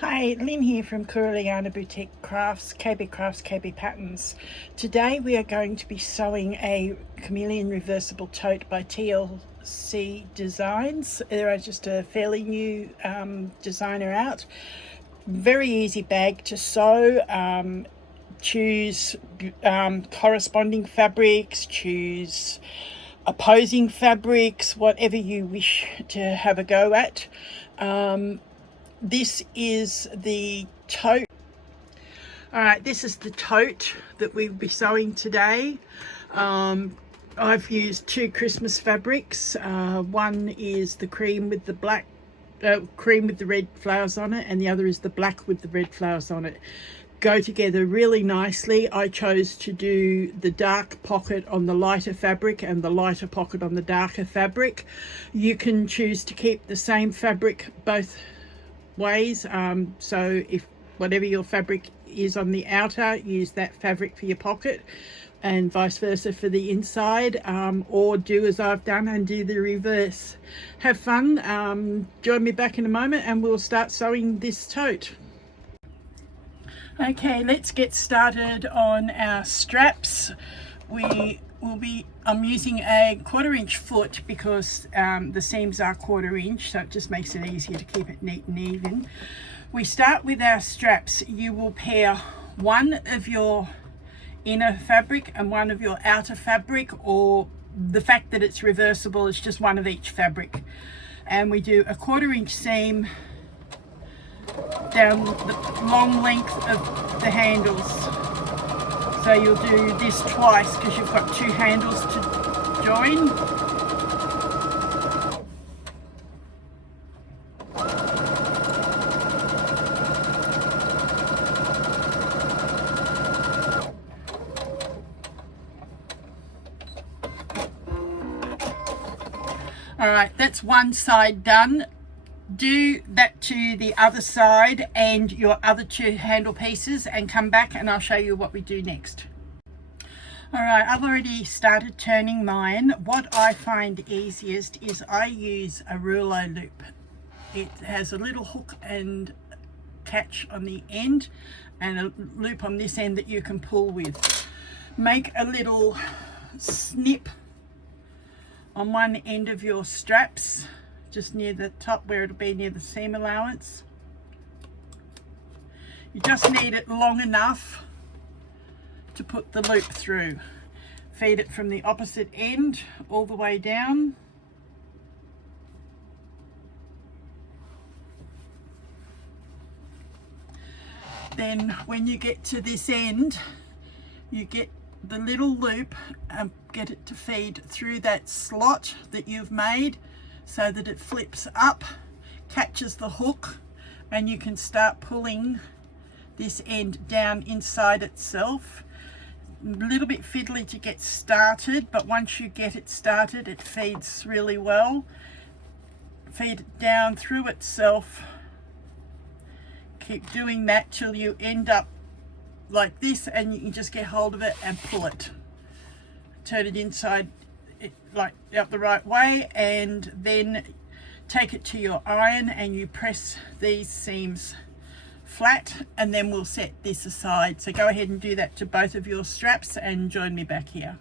Hi, Lynn here from Kuriliana Boutique Crafts, KB Patterns. Today we are going to be sewing a Chameleon Reversible Tote by TLC Dezigns. They're just a fairly new designer out. Very easy bag to sew. Choose corresponding fabrics, choose opposing fabrics, whatever you wish to have a go at. This is the tote. Alright, this is the tote that we'll be sewing today. I've used two Christmas fabrics. One is the cream with the black, cream with the red flowers on it, and the other is the black with the red flowers on it. Go together really nicely. I chose to do the dark pocket on the lighter fabric and the lighter pocket on the darker fabric. You can choose to keep the same fabric both ways, so if whatever your fabric is on the outer, use that fabric for your pocket, and vice versa for the inside, or do as I've done and do the reverse. Have fun. Join me back in a moment and we'll start sewing this tote. Okay, let's get started on our straps. I'm using a 1/4 inch foot because the seams are 1/4 inch, so it just makes it easier to keep it neat and even. We start with our straps. You will pair one of your inner fabric and one of your outer fabric, or the fact that it's reversible, it's just one of each fabric. And we do a 1/4 inch seam down the long length of the handles. So you'll do this twice because you've got two handles to join. Alright, that's one side done. Do that to the other side and your other two handle pieces and come back and I'll show you what we do next. Alright, I've already started turning mine. What I find easiest is I use a rouleau loop. It has a little hook and catch on the end and a loop on this end that you can pull with. Make a little snip on one end of your straps, just near the top where it'll be near the seam allowance. You just need it long enough to put the loop through. Feed it from the opposite end all the way down. Then when you get to this end, you get the little loop and get it to feed through that slot that you've made, so that it flips up, catches the hook, and you can start pulling this end down inside itself. A little bit fiddly to get started, but once you get it started, it feeds really well. Feed it down through itself. Keep doing that till you end up like this, and you can just get hold of it and pull it. Turn it inside like out the right way, and then take it to your iron and you press these seams flat, and then we'll set this aside. So go ahead and do that to both of your straps and join me back here.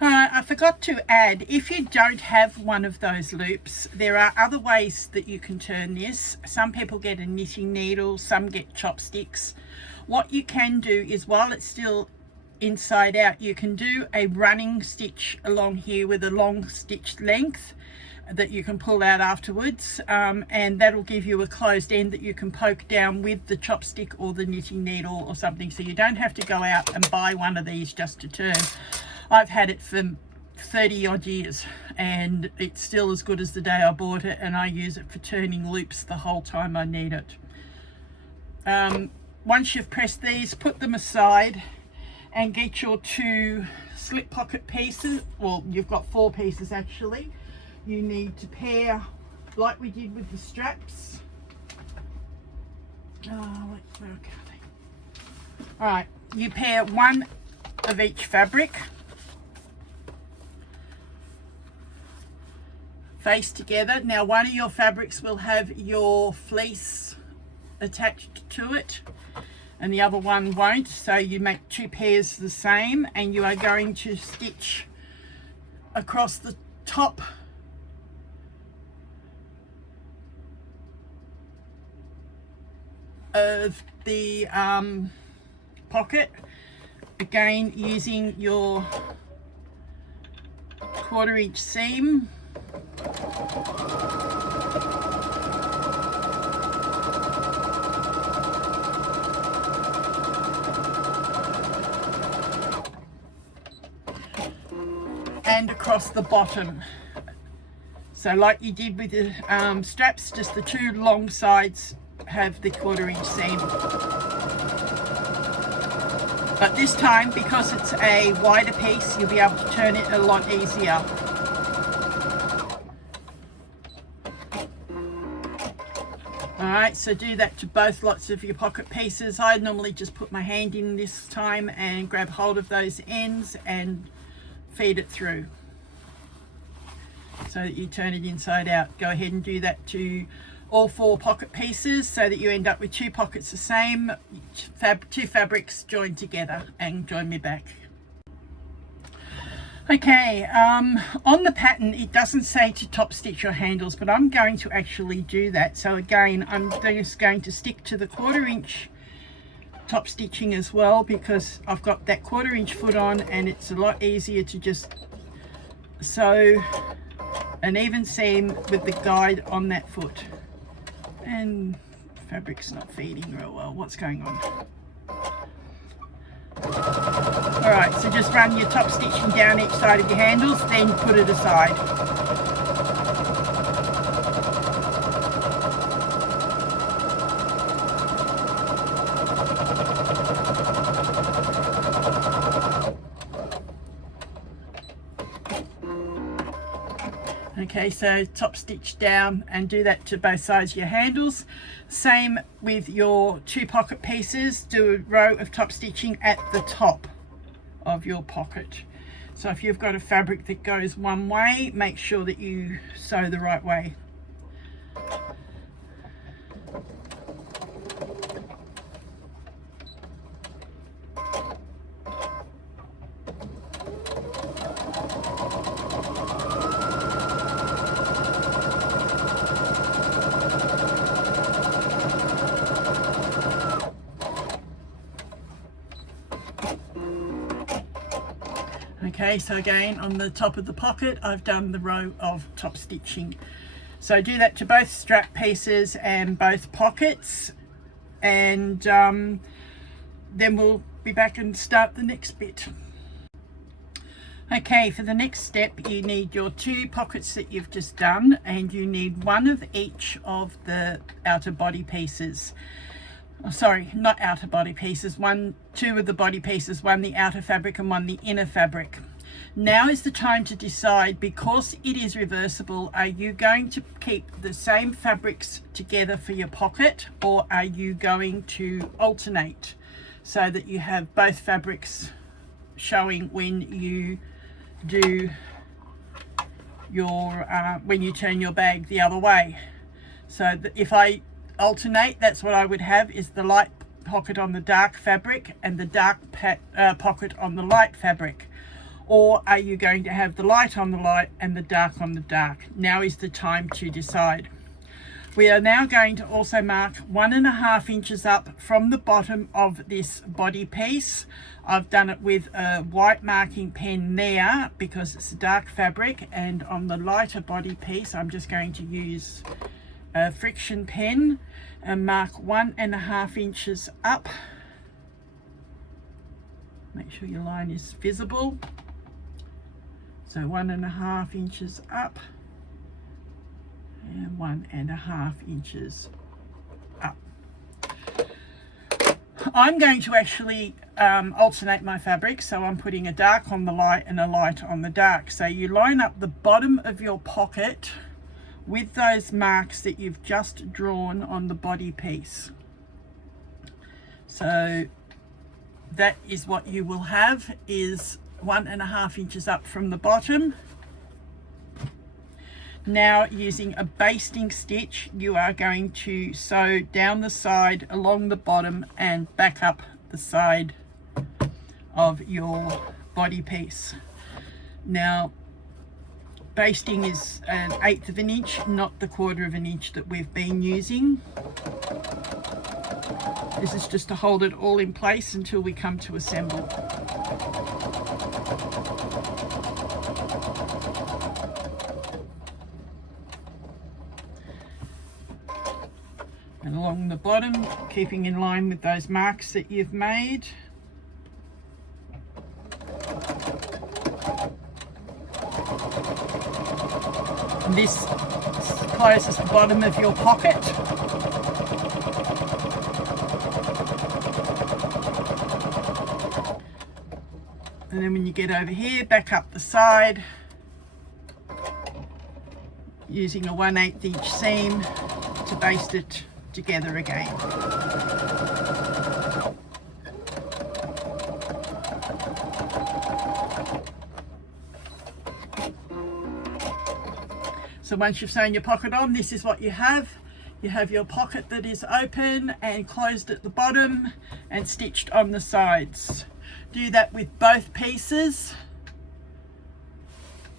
I forgot to add, if you don't have one of those loops, there are other ways that you can turn this. Some people get a knitting needle, some get chopsticks. What you can do is, while it's still inside out, you can do a running stitch along here with a long stitch length that you can pull out afterwards, and that'll give you a closed end that you can poke down with the chopstick or the knitting needle or something, so you don't have to go out and buy one of these just to turn. I've had it for 30 odd years and it's still as good as the day I bought it, and I use it for turning loops the whole time I need it. Once you've pressed these, put them aside and get your two slip pocket pieces. Well, you've got 4 pieces actually. You need to pair like we did with the straps. Where are they? All right, you pair one of each fabric face together. Now one of your fabrics will have your fleece attached to it and the other one won't, so you make 2 pairs the same, and you are going to stitch across the top of the pocket, again using your 1/4 inch seam. And across the bottom, so like you did with the straps, just the 2 long sides have the 1/4 inch seam, but this time, because it's a wider piece, you'll be able to turn it a lot easier. Alright, so do that to both lots of your pocket pieces. I normally just put my hand in this time and grab hold of those ends and feed it through so that you turn it inside out. Go ahead and do that to all 4 pocket pieces so that you end up with 2 pockets the same, 2 fabrics joined together, and join me back. Okay, on the pattern it doesn't say to top stitch your handles, but I'm going to actually do that. So again, I'm just going to stick to the 1/4 inch top stitching as well, because I've got that 1/4 inch foot on, and it's a lot easier to just sew an even seam with the guide on that foot. And fabric's not feeding real well. What's going on? Alright, so just run your top stitching down each side of your handles, then put it aside. Okay, so top stitch down and do that to both sides of your handles. Same with your 2 pocket pieces. Do a row of top stitching at the top of your pocket. So if you've got a fabric that goes one way, make sure that you sew the right way. Okay, so again on the top of the pocket I've done the row of top stitching. So do that to both strap pieces and both pockets, and then we'll be back and start the next bit. Okay, for the next step you need your 2 pockets that you've just done, and you need 1 of each of the outer body pieces. Oh, sorry, not outer body pieces, 2 of the body pieces, 1 the outer fabric and 1 the inner fabric. Now is the time to decide, because it is reversible, are you going to keep the same fabrics together for your pocket, or are you going to alternate so that you have both fabrics showing when you do your when you turn your bag the other way? So if I alternate, that's what I would have, is the light pocket on the dark fabric and the dark pocket on the light fabric. Or are you going to have the light on the light and the dark on the dark? Now is the time to decide. We are now going to also mark 1.5 inches up from the bottom of this body piece. I've done it with a white marking pen there because it's a dark fabric, and on the lighter body piece I'm just going to use a friction pen and mark 1.5 inches up. Make sure your line is visible. So 1.5 inches up and 1.5 inches up. I'm going to actually alternate my fabric, so I'm putting a dark on the light and a light on the dark. So you line up the bottom of your pocket with those marks that you've just drawn on the body piece. So that is what you will have, is 1.5 inches up from the bottom. Now, using a basting stitch, you are going to sew down the side, along the bottom, and back up the side of your body piece. Now, basting is 1/8 of an inch, not the 1/4 of an inch that we've been using. This is just to hold it all in place until we come to assemble. And along the bottom, keeping in line with those marks that you've made. And this closes the bottom of your pocket. And then when you get over here, back up the side using a 1/8 inch seam to baste it together again. So once you've sewn your pocket on, this is what you have. You have your pocket that is open and closed at the bottom and stitched on the sides. Do that with both pieces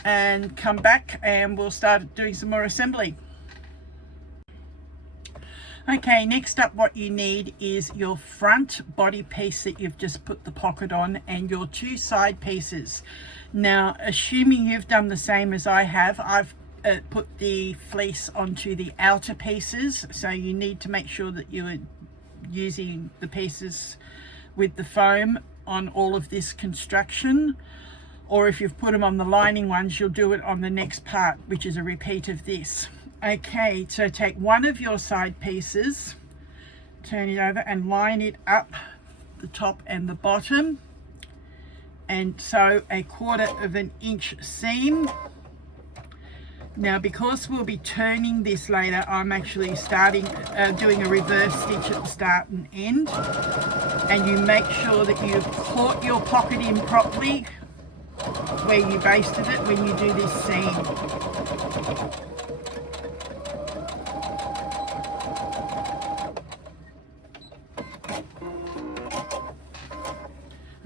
and come back and we'll start doing some more assembly. Okay, next up what you need is your front body piece that you've just put the pocket on and your 2 side pieces. Now, assuming you've done the same as I have, I've put the fleece onto the outer pieces, so you need to make sure that you are using the pieces with the foam on all of this construction, or if you've put them on the lining ones, you'll do it on the next part, which is a repeat of this. Okay, so take one of your side pieces, turn it over and line it up the top and the bottom, and sew a 1/4 of an inch seam. Now, because we'll be turning this later, I'm actually doing a reverse stitch at the start and end, and you make sure that you've caught your pocket in properly where you basted it when you do this seam.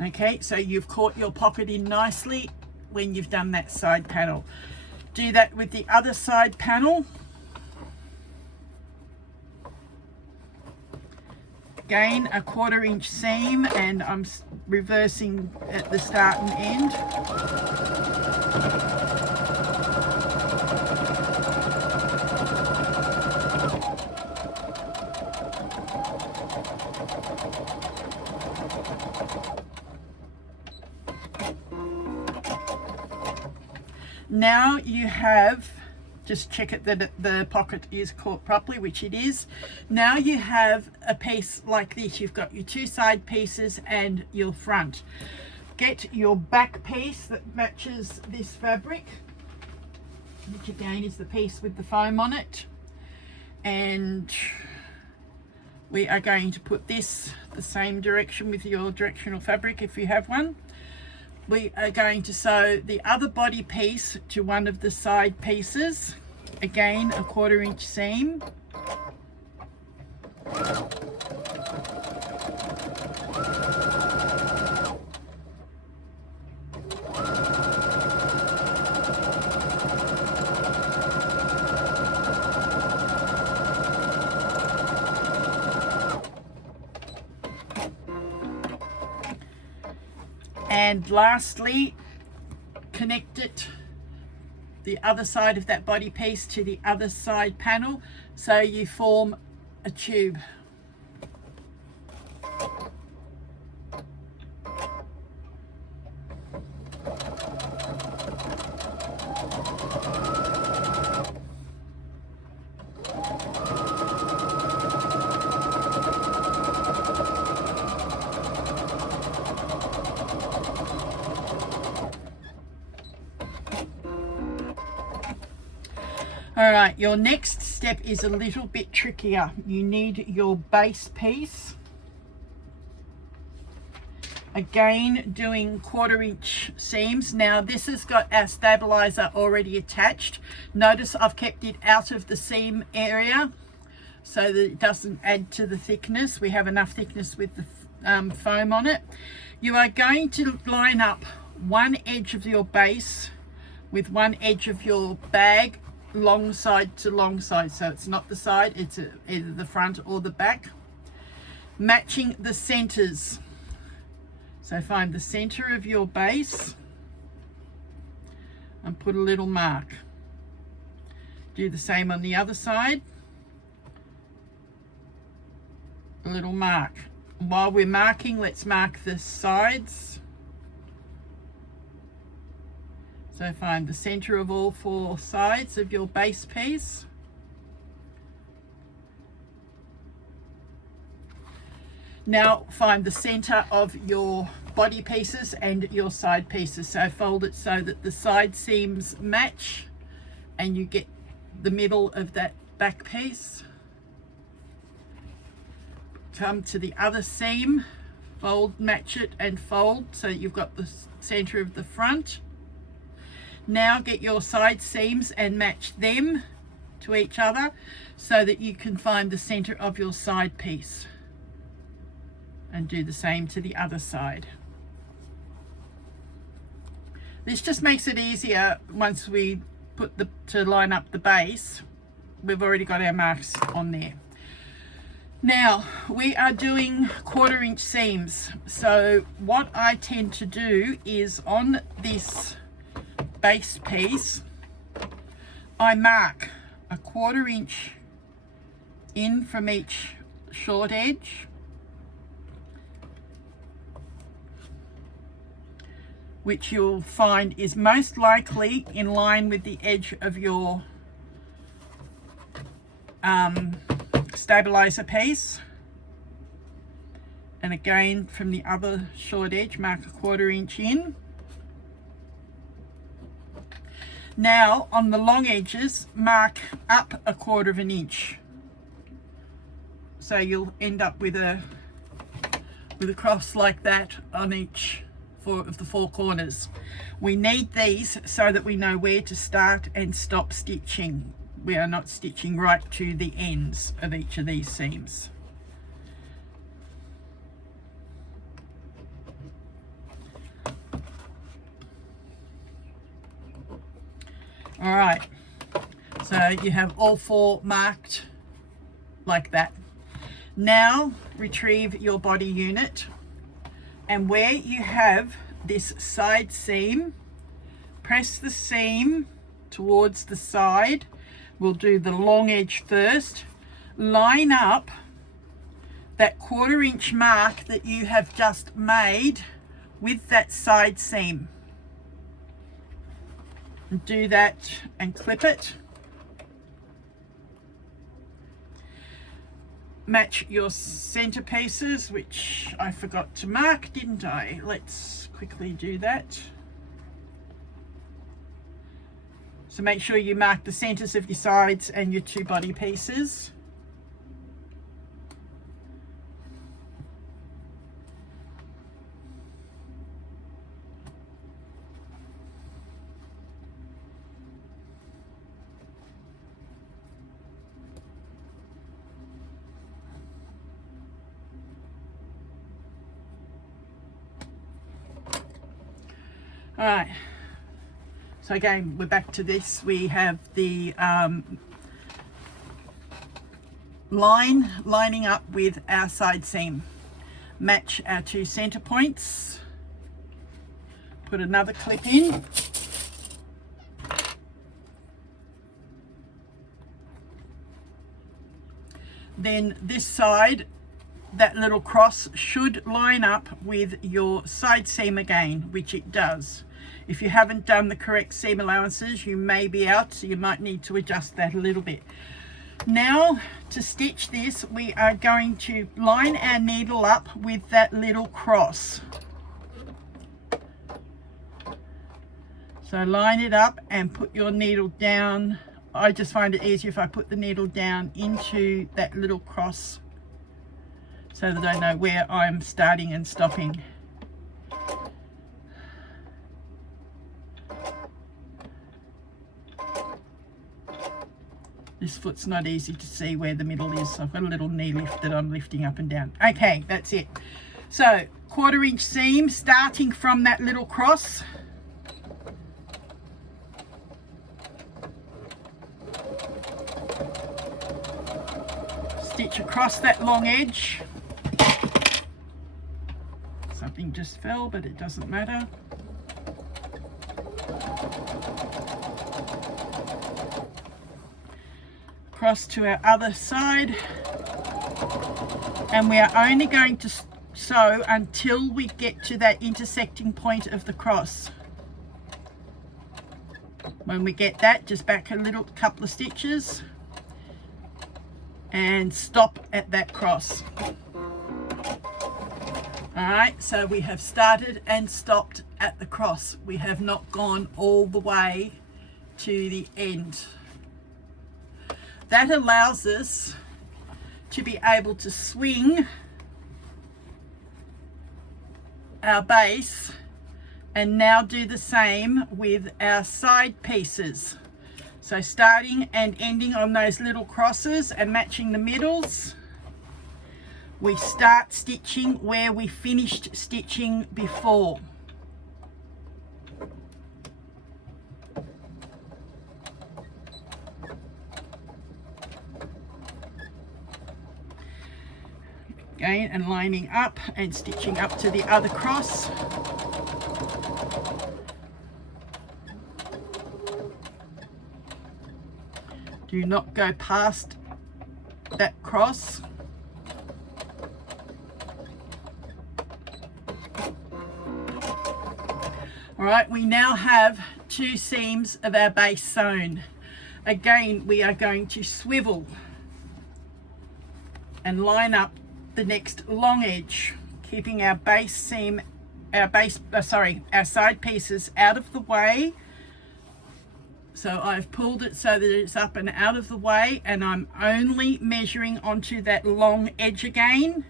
Okay, so you've caught your pocket in nicely when you've done that side panel. Do that with the other side panel. Again, a 1/4 inch seam, and I'm reversing at the start and end. Now you have, just check it that the pocket is caught properly, which it is. Now you have a piece like this. You've got your 2 side pieces and your front. Get your back piece that matches this fabric, which again is the piece with the foam on it, and we are going to put this the same direction with your directional fabric if you have one. We are going to sew the other body piece to one of the side pieces. Again, a 1/4 inch seam. And lastly, connect it, the other side of that body piece to the other side panel, so you form a tube. Alright, your next step is a little bit trickier. You need your base piece, Again, doing 1/4" seams. Now this has got our stabilizer already attached. Notice I've kept it out of the seam area so that it doesn't add to the thickness. We have enough thickness with the foam on it. You are going to line up one edge of your base with one edge of your bag, long side to long side, so it's not the side, it's either the front or the back, matching the centers. So find the center of your base and put a little mark. Do the same on the other side, a little mark. While we're marking, let's mark the sides. So find the center of all 4 sides of your base piece. Now find the center of your body pieces and your side pieces. So fold it so that the side seams match and you get the middle of that back piece. Come to the other seam, fold, match it and fold so you've got the center of the front. Now get your side seams and match them to each other so that you can find the center of your side piece, and do the same to the other side. This just makes it easier once we put to line up the base. We've already got our marks on there. Now we are doing 1/4" seams. So what I tend to do is on this base piece, I mark a 1/4" in from each short edge, which you'll find is most likely in line with the edge of your stabilizer piece. And again from the other short edge, mark a 1/4" in. Now on the long edges, mark up a 1/4 inch. So you'll end up with a cross like that on each of the 4 corners. We need these so that we know where to start and stop stitching. We are not stitching right to the ends of each of these seams. All right, so you have all 4 marked like that. Now retrieve your body unit, and where you have this side seam, press the seam towards the side. We'll do the long edge first. Line up that 1/4" mark that you have just made with that side seam. And do that and clip it. Match your center pieces, which I forgot to mark, didn't I? Let's quickly do that. So make sure you mark the centers of your sides and your 2 body pieces. All right, so again, we're back to this. We have the lining up with our side seam. Match our 2 center points. Put another clip in. Then this side, that little cross should line up with your side seam again, which it does. If you haven't done the correct seam allowances, you may be out, so you might need to adjust that a little bit. Now to stitch this, we are going to line our needle up with that little cross. So line it up and put your needle down. I just find it easier if I put the needle down into that little cross so that I know where I'm starting and stopping. This foot's not easy to see where the middle is, so I've got a little knee lift that I'm lifting up and down. Okay, that's it. So 1/4 inch seam starting from that little cross. Stitch across that long edge. Something just fell, but it doesn't matter. Across to our other side, and we are only going to sew until we get to that intersecting point of the cross. When we get that, just back a little couple of stitches and stop at that cross. Alright, so we have started and stopped at the cross. We have not gone all the way to the end. That allows us to be able to swing our base and now do the same with our side pieces. So starting and ending on those little crosses and matching the middles, we start stitching where we finished stitching before. Again, and lining up and stitching up to the other cross. Do not go past that cross. All right, we now have 2 seams of our base sewn. Again, we are going to swivel and line up the next long edge, keeping our base seam, our side pieces out of the way. So I've pulled it so that it's up and out of the way, and I'm only measuring onto that long edge again.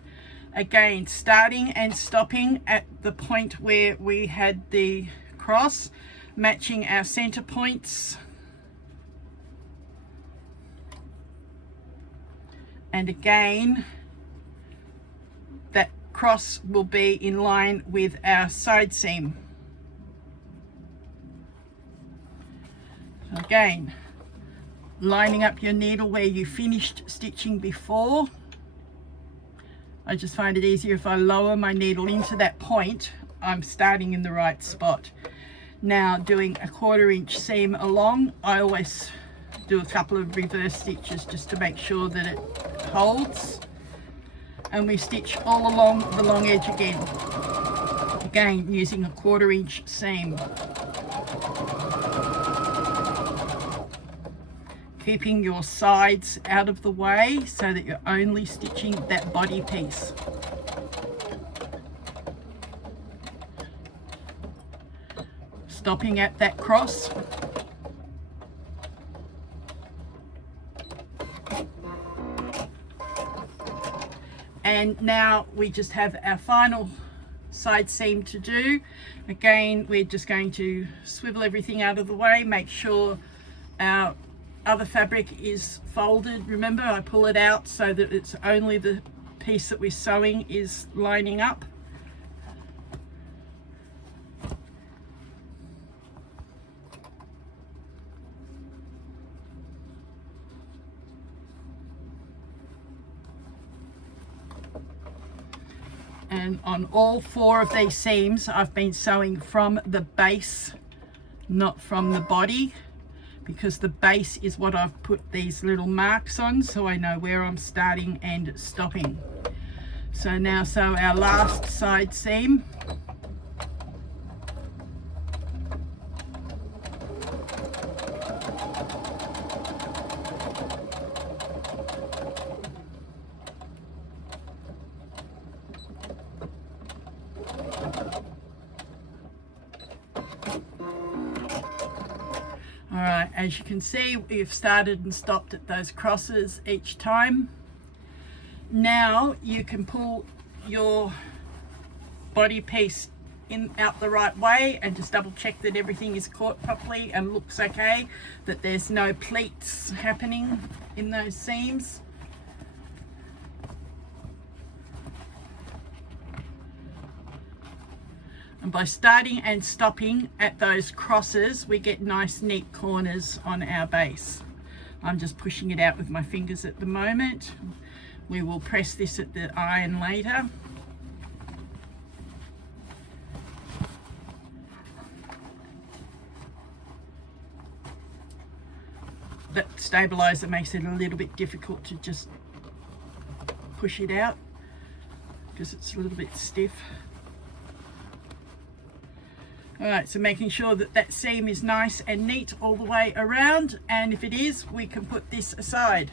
Again, starting and stopping at the point where we had the cross, matching our center points. And again, that cross will be in line with our side seam. So again, lining up your needle where you finished stitching before. I just find it easier if I lower my needle into that point, I'm starting in the right spot. Now doing a 1/4 inch seam along, I always do a couple of reverse stitches just to make sure that it holds. And we stitch all along the long edge again. Again, using a 1/4 inch seam. Keeping your sides out of the way so that you're only stitching that body piece. Stopping at that cross. And now we just have our final side seam to do. Again, we're just going to swivel everything out of the way, make sure our other fabric is folded. Remember, I pull it out so that it's only the piece that we're sewing is lining up. And on all 4 of these seams, I've been sewing from the base, not from the body, because the base is what I've put these little marks on, so I know where I'm starting and stopping. So now sew our last side seam. Alright, as you can see, we've started and stopped at those crosses each time. Now you can pull your body piece in out the right way and just double check that everything is caught properly and looks okay, that there's no pleats happening in those seams. And by starting and stopping at those crosses, we get nice neat corners on our base. I'm just pushing it out with my fingers at the moment. We will press this at the iron later. That stabilizer makes it a little bit difficult to just push it out because it's a little bit stiff. Alright, so making sure that that seam is nice and neat all the way around, and if it is, we can put this aside.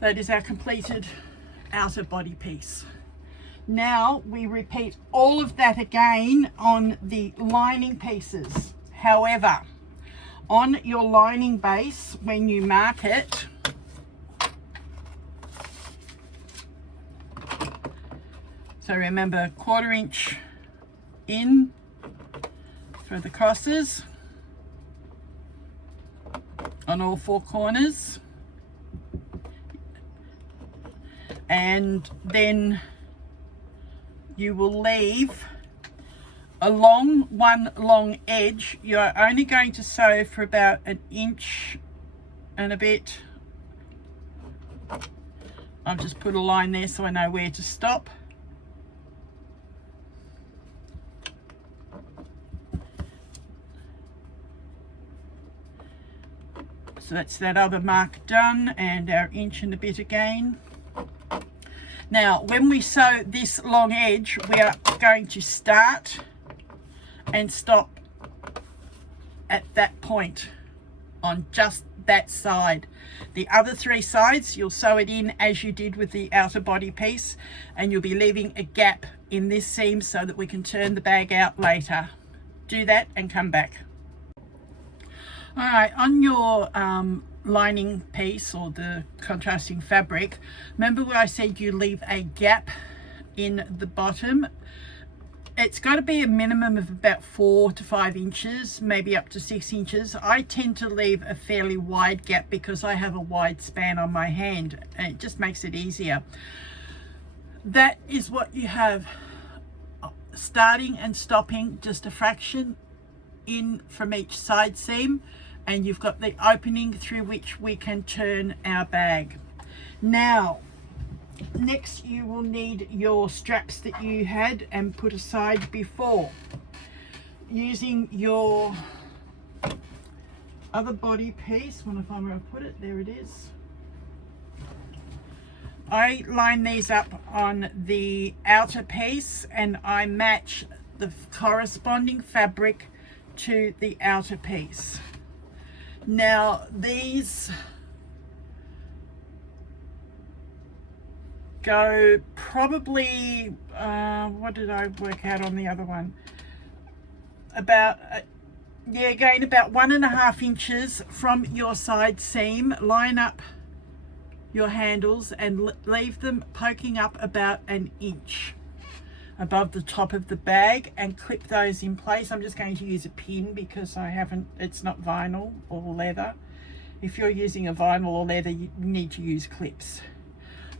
That is our completed outer body piece. Now we repeat all of that again on the lining pieces. However, on your lining base, when you mark it, so remember 1/4 inch in for the crosses on all 4 corners, and then you will leave along one long edge. You're only going to sew for about 1 inch and a bit. I've just put a line there so I know where to stop. So that's that other mark done, and our 1 inch and a bit again. Now when we sew this long edge, we are going to start and stop at that point on just that side. The other 3 sides you'll sew it in as you did with the outer body piece, and you'll be leaving a gap in this seam so that we can turn the bag out later. Do that and come back. Alright, on your lining piece or the contrasting fabric, remember where I said you leave a gap in the bottom? It's got to be a minimum of about 4 to 5 inches, maybe up to 6 inches. I tend to leave a fairly wide gap because I have a wide span on my hand, and it just makes it easier. That is what you have, starting and stopping just a fraction in from each side seam, and you've got the opening through which we can turn our bag. Now next you will need your straps that you had and put aside before. Using your other body piece, when I find where I put it, there it is. I line these up on the outer piece and I match the corresponding fabric to the outer piece. Now these go probably, what did I work out on the other one? About, yeah, again about 1.5 inches from your side seam. Line up your handles and leave them poking up about 1 inch above the top of the bag and clip those in place. I'm just going to use a pin because it's not vinyl or leather. If you're using a vinyl or leather, you need to use clips.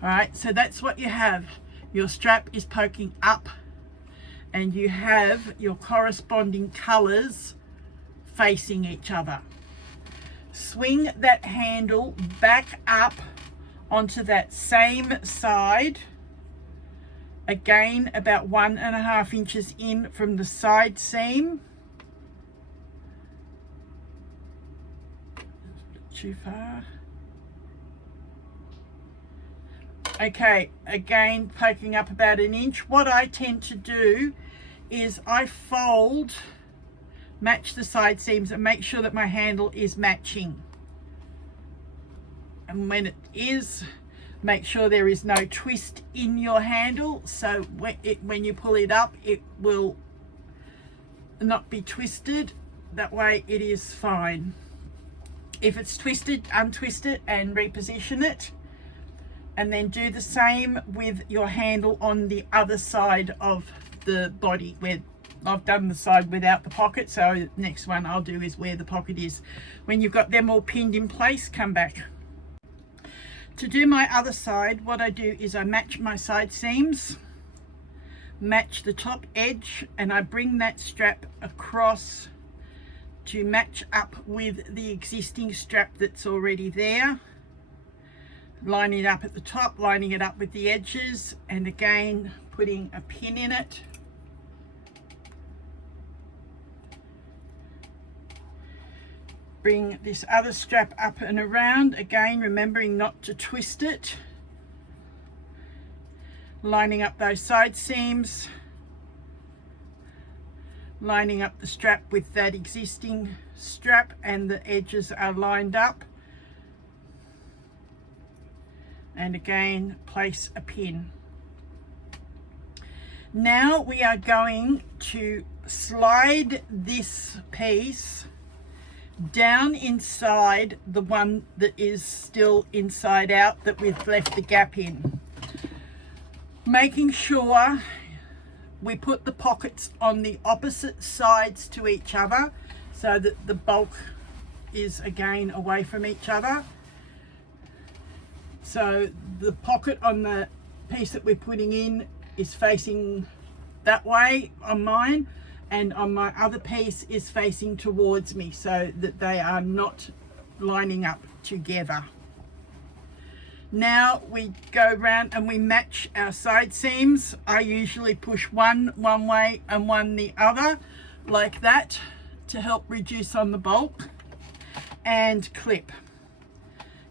All right, so that's what you have. Your strap is poking up and you have your corresponding colors facing each other. Swing that handle back up onto that same side, again about 1.5 inches in from the side seam. Too far. Okay, again poking up about 1 inch. What I tend to do is I fold, match the side seams and make sure that my handle is matching. And when it is, make sure there is no twist in your handle, so when you pull it up it will not be twisted. That way it is fine. If it's twisted, untwist it and reposition it, and then do the same with your handle on the other side of the body, where I've done the side without the pocket, so next one I'll do is where the pocket is. When you've got them all pinned in place, come back. To do my other side, what I do is I match my side seams, match the top edge, and I bring that strap across to match up with the existing strap that's already there. Lining it up at the top, lining it up with the edges, and again putting a pin in it. Bring this other strap up and around, again remembering not to twist it. Lining up those side seams, lining up the strap with that existing strap, and the edges are lined up. And again, place a pin. Now we are going to slide this piece down inside the one that is still inside out, that we've left the gap in. Making sure we put the pockets on the opposite sides to each other, so that the bulk is again away from each other. So the pocket on the piece that we're putting in is facing that way on mine, and on my other piece is facing towards me, so that they are not lining up together. Now we go around and we match our side seams. I usually push one way and one the other, like that, to help reduce on the bulk, and clip.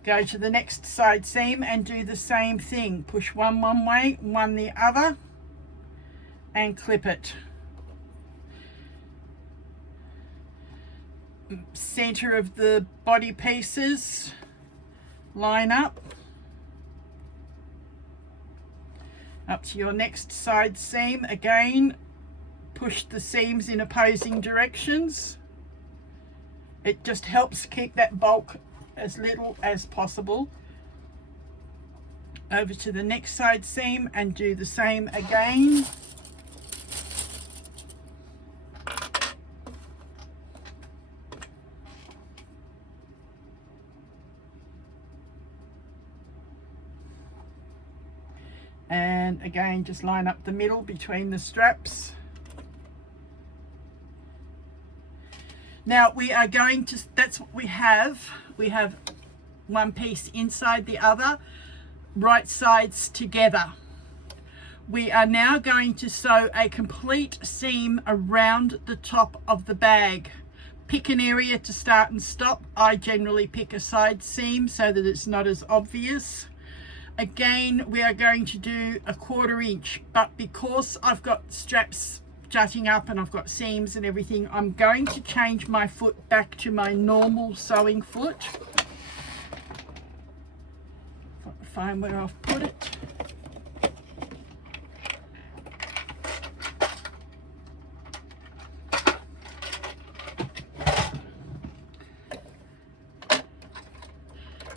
Go to the next side seam and do the same thing. Push one way, one the other, and clip it. Center of the body pieces, line up to your next side seam. Again, push the seams in opposing directions. It just helps keep that bulk as little as possible. Over to the next side seam and do the same again. And again, just line up the middle between the straps. Now we are going to, that's what we have. We have one piece inside the other, right sides together. We are now going to sew a complete seam around the top of the bag. Pick an area to start and stop. I generally pick a side seam so that it's not as obvious. Again, we are going to do a 1/4 inch, but because I've got straps jutting up and I've got seams and everything, I'm going to change my foot back to my normal sewing foot. Find where I've put it.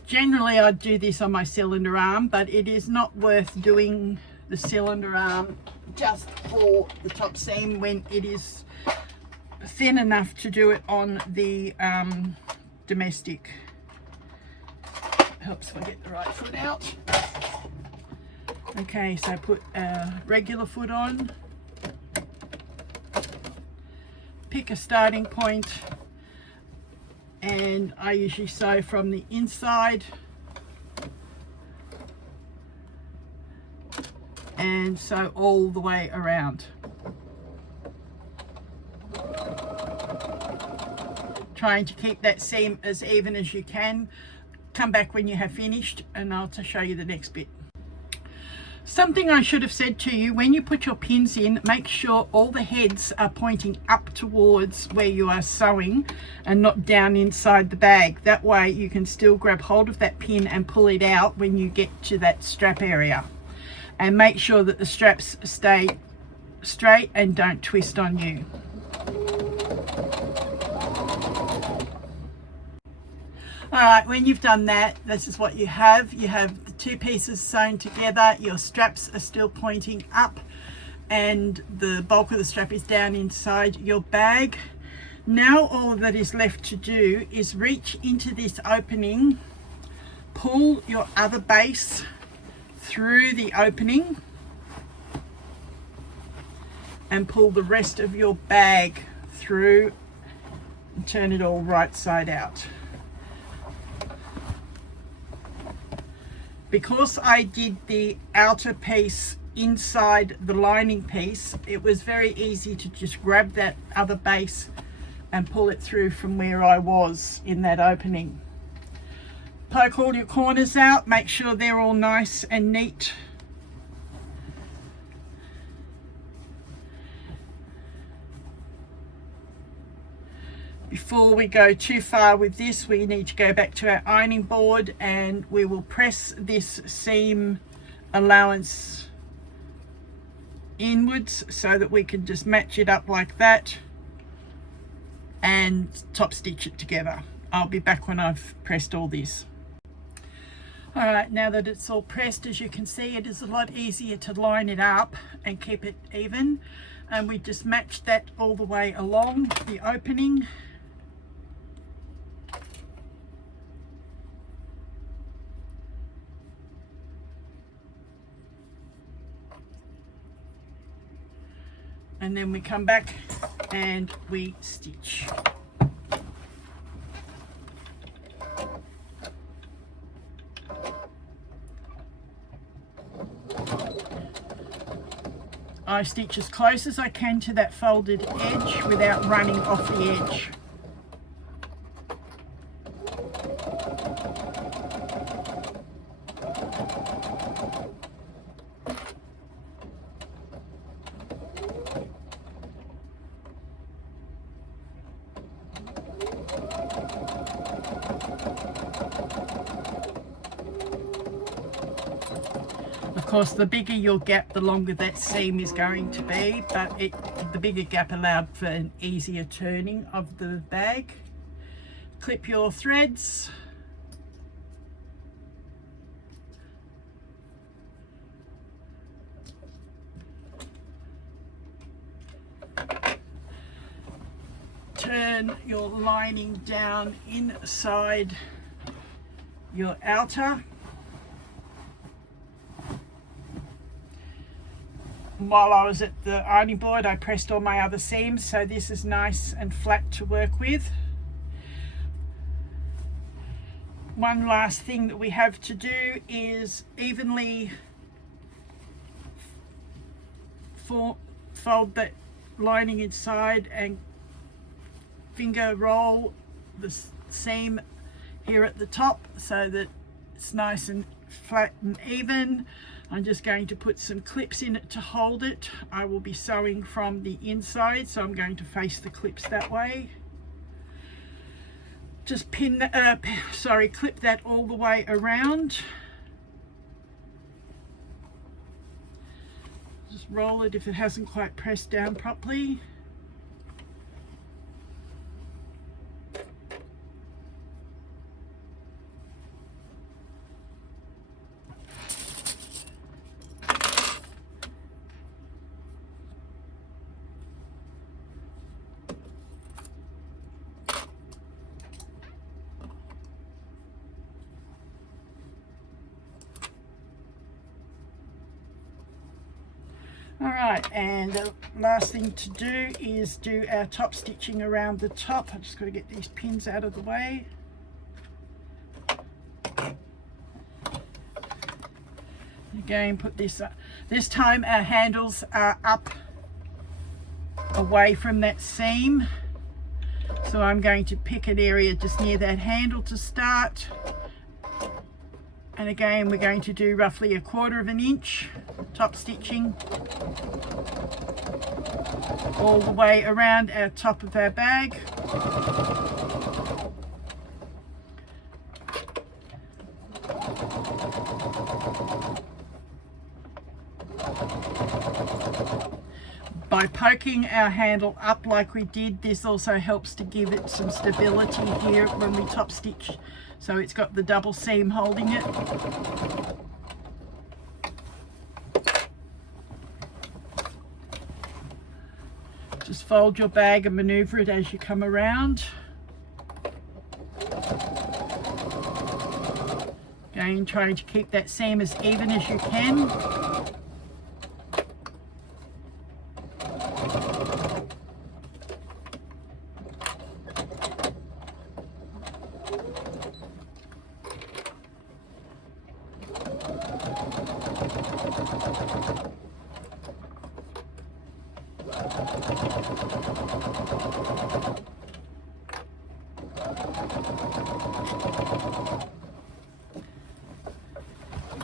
Generally I'd do this on my cylinder arm, but it is not worth doing the cylinder arm just for the top seam when it is thin enough to do it on the domestic. Helps if I get the right foot out. Okay, so put a regular foot on. Pick a starting point. And I usually sew from the inside and sew all the way around. Trying to keep that seam as even as you can. Come back when you have finished and I'll show you the next bit. Something I should have said to you, when you put your pins in, make sure all the heads are pointing up towards where you are sewing and not down inside the bag. That way you can still grab hold of that pin and pull it out when you get to that strap area. And make sure that the straps stay straight and don't twist on you. Alright, when you've done that, this is what you have. You have the two pieces sewn together, your straps are still pointing up, and the bulk of the strap is down inside your bag. Now all that is left to do is reach into this opening, pull your other base through the opening, and pull the rest of your bag through and turn it all right side out. Because I did the outer piece inside the lining piece, it was very easy to just grab that other base and pull it through from where I was in that opening. Poke all your corners out, make sure they're all nice and neat. Before we go too far with this, we need to go back to our ironing board and we will press this seam allowance inwards so that we can just match it up like that and top stitch it together. I'll be back when I've pressed all this. Alright, now that it's all pressed, as you can see, it is a lot easier to line it up and keep it even, and we just match that all the way along the opening. And then we come back and we stitch. I stitch as close as I can to that folded edge without running off the edge. Of course, the bigger your gap, the longer that seam is going to be, but the bigger gap allowed for an easier turning of the bag. Clip your threads. Turn your lining down inside your outer. While I was at the ironing board, I pressed all my other seams, so this is nice and flat to work with. One last thing that we have to do is evenly fold that lining inside and finger roll the seam here at the top so that it's nice and flat and even. I'm just going to put some clips in it to hold it. I will be sewing from the inside, so I'm going to face the clips that way. Just clip that all the way around. Just roll it if it hasn't quite pressed down properly. Alright, and the last thing to do is do our top stitching around the top. I've just got to get these pins out of the way. Again, put this up. This time our handles are up away from that seam. So I'm going to pick an area just near that handle to start. And again, we're going to do roughly 1/4 inch top stitching all the way around our top of our bag. By poking our handle up like we did, this also helps to give it some stability here when we top stitch, so it's got the double seam holding it. Just fold your bag and maneuver it as you come around. Again, trying to keep that seam as even as you can.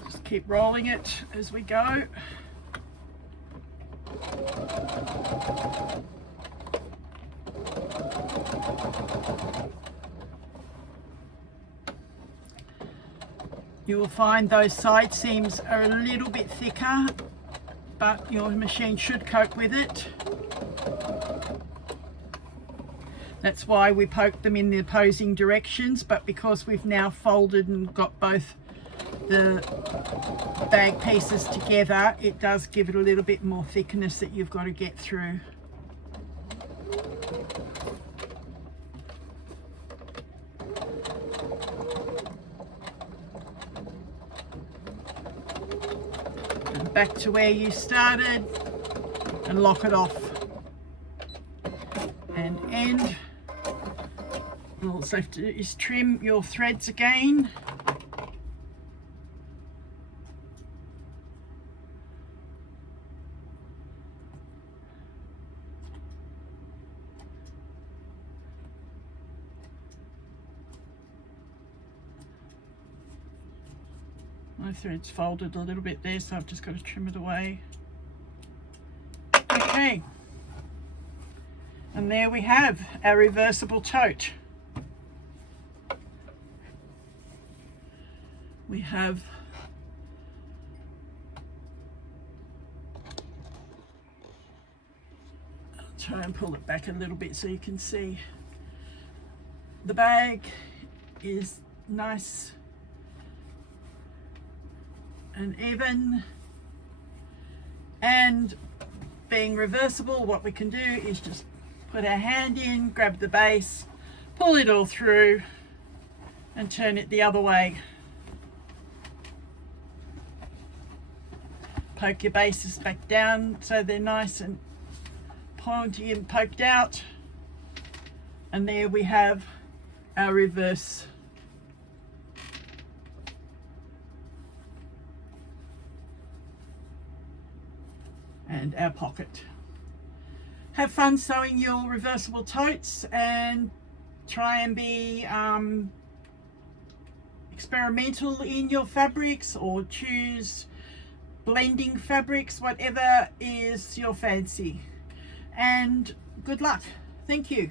Just keep rolling it as we go. You will find those side seams are a little bit thicker, but your machine should cope with it. That's why we poked them in the opposing directions, but because we've now folded and got both the bag pieces together, it does give it a little bit more thickness that you've got to get through. And back to where you started and lock it off and end. All that's left to do is trim your threads again. My thread's folded a little bit there, so I've just got to trim it away. Okay, and there we have our reversible tote. We have I'll try and pull it back a little bit so you can see the bag is nice and even, and being reversible, what we can do is just put our hand in, grab the base, pull it all through and turn it the other way. Poke your bases back down so they're nice and pointy and poked out, and there we have our reverse and our pocket. Have fun sewing your reversible totes and try and be experimental in your fabrics, or choose blending fabrics, whatever is your fancy. And good luck. Thank you.